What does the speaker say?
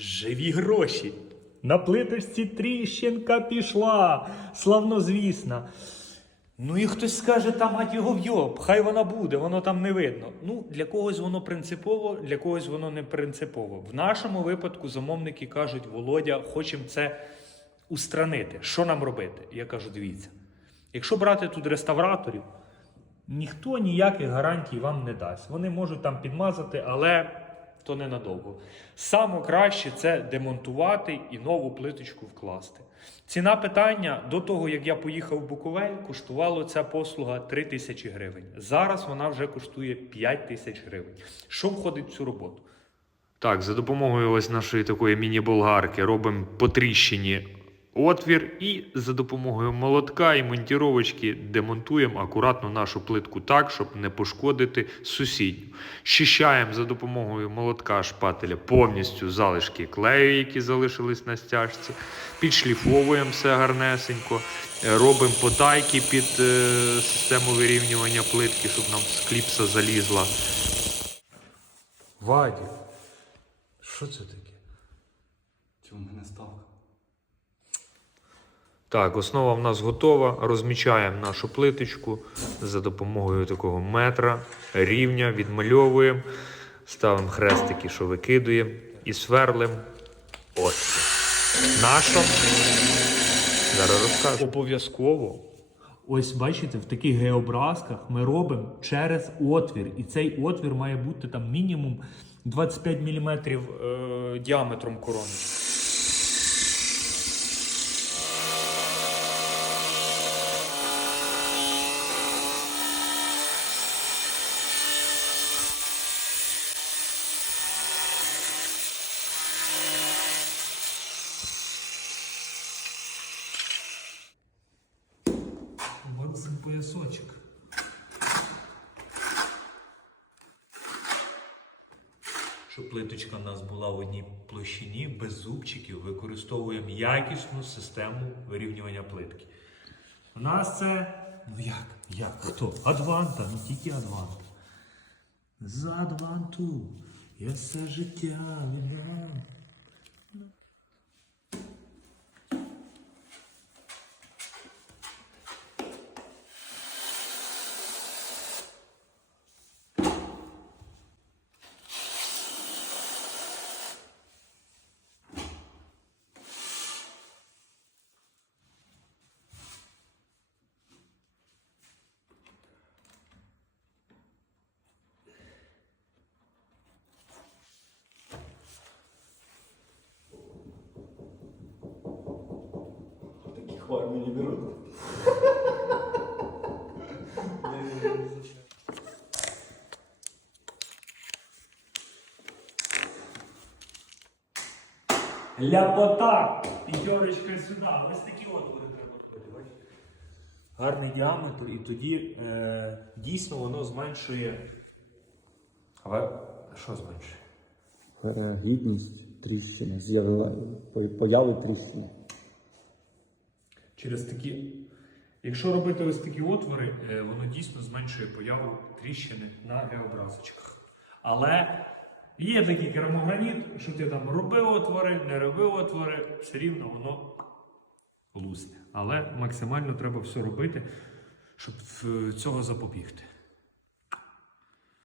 Живі гроші. На плиточці тріщинка пішла, славнозвісна. Ну і хтось скаже, там гать його вйоб, хай вона буде, воно там не видно. Ну, для когось воно принципово, для когось воно не принципово. В нашому випадку замовники кажуть, Володя, хочемо це устранити. Що нам робити? Я кажу, дивіться, якщо брати тут реставраторів, ніхто ніяких гарантій вам не дасть. Вони можуть там підмазати, але то ненадовго. Саме краще це демонтувати і нову плиточку вкласти. Ціна питання до того, як я поїхав в Буковель, коштувала ця послуга 3 тисячі гривень. Зараз вона вже коштує 5 тисяч гривень. Що входить в цю роботу? Так, за допомогою ось нашої такої міні-болгарки робимо по тріщині отвір і за допомогою молотка і монтіровочки демонтуємо акуратно нашу плитку так, щоб не пошкодити сусідню. Щищаємо за допомогою молотка шпателя повністю залишки клею, які залишились на стяжці. Підшліфовуємо все гарнесенько, е, робимо потайки під е, систему вирівнювання плитки, щоб нам з кліпса залізла. Вадік, що це таке? Це у мене ставка. Так, основа в нас готова. Розмічаємо нашу плиточку за допомогою такого метра, рівня, відмальовуємо, ставимо хрестики, що викидуємо, і сверлимо. Ось. Наша. Зараз розкажу. Обов'язково. Ось бачите, в таких геобразках ми робимо через отвір. І цей отвір має бути там мінімум 25 мм е, діаметром короночки. Поясочок. Щоб плиточка в нас була в одній площині, без зубчиків, використовуємо якісну систему вирівнювання плитки. У нас це. Ну як? Як? Хто? Адванта, не тільки Адванта. За Адванту. Я все життя не беруть. Ляпота! П'ятерочка сюди. Ось такі отвори треба робити, бачите? Гарний діаметр, і тоді е, дійсно воно зменшує. Але що зменшує? Перегідність тріщини, з'явила появи тріщини. Через такі. Якщо робити ось такі отвори, е, воно дійсно зменшує появу тріщини на геобразочках. Але є такий керамограніт, що ти там робив отвори, не робив отвори, все рівно воно лусне. Але максимально треба все робити, щоб цього запобігти.